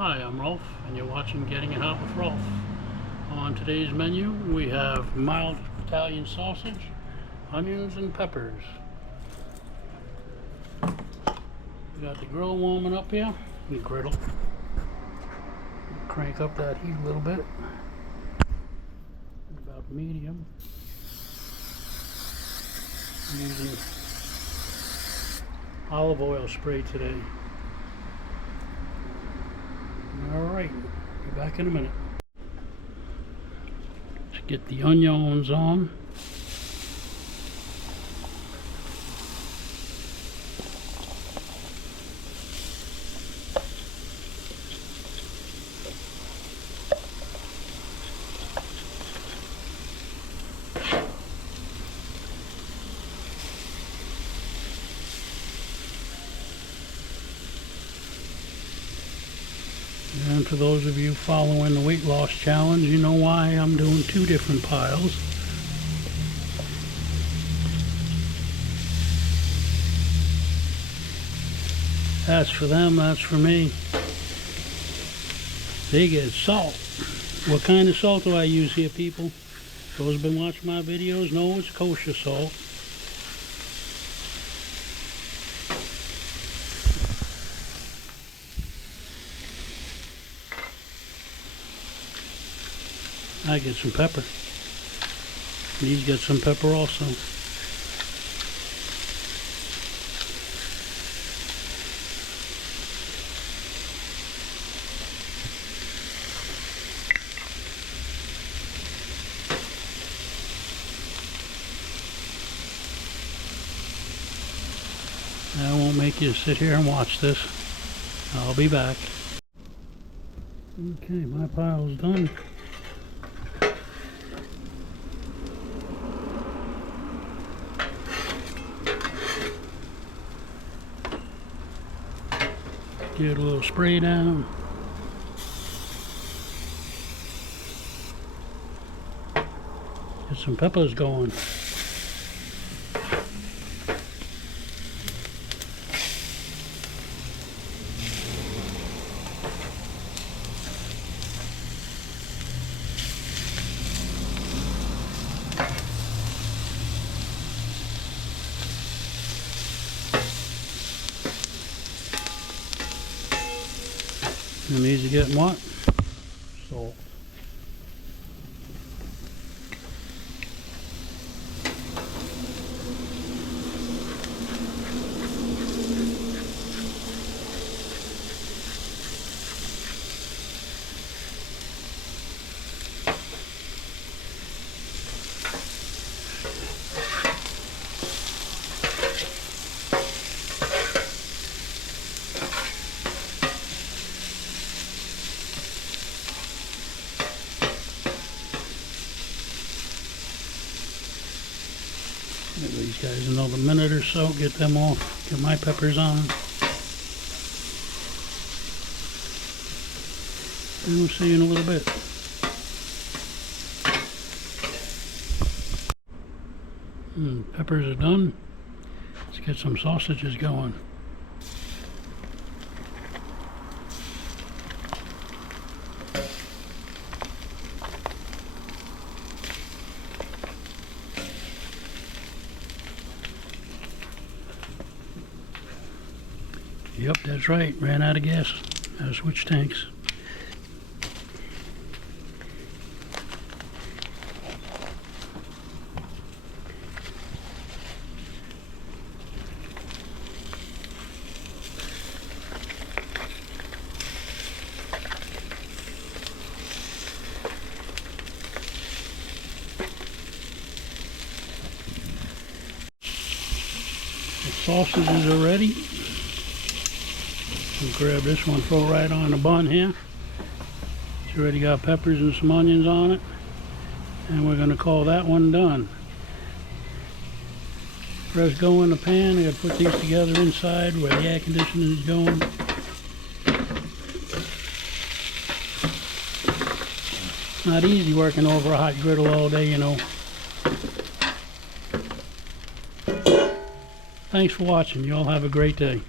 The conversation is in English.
Hi, I'm Rolf, and you're watching Getting It Hot with Rolf. On today's menu, we have mild Italian sausage, onions, and peppers. We got the grill warming up here, the griddle. Crank up that heat a little bit, about medium. I'm using olive oil spray today. Alright, be back in a minute. Let's get the onions on. And for those of you following the weight loss challenge, you know why I'm doing two different piles. That's for them, that's for me. They get salt. What kind of salt do I use here, people? Those who've been watching my videos know it's kosher salt. I get some pepper. These get some pepper also. I won't make you sit here and watch this. I'll be back. Okay, my pile's done. Get a little spray down. Get some peppers going. And these are getting what? Salt. Give these guys another minute or so, get them off, get my peppers on. And we'll see you in a little bit. Peppers are done. Let's get some sausages going. Yep, that's right. Ran out of gas. I switched tanks. The sausages are ready. We'll grab this one, throw it right on the bun here. It's already got peppers and some onions on it. And we're going to call that one done. Press go in the pan. I got to put these together inside where the air conditioning is going. It's not easy working over a hot griddle all day, you know. Thanks for watching. You all have a great day.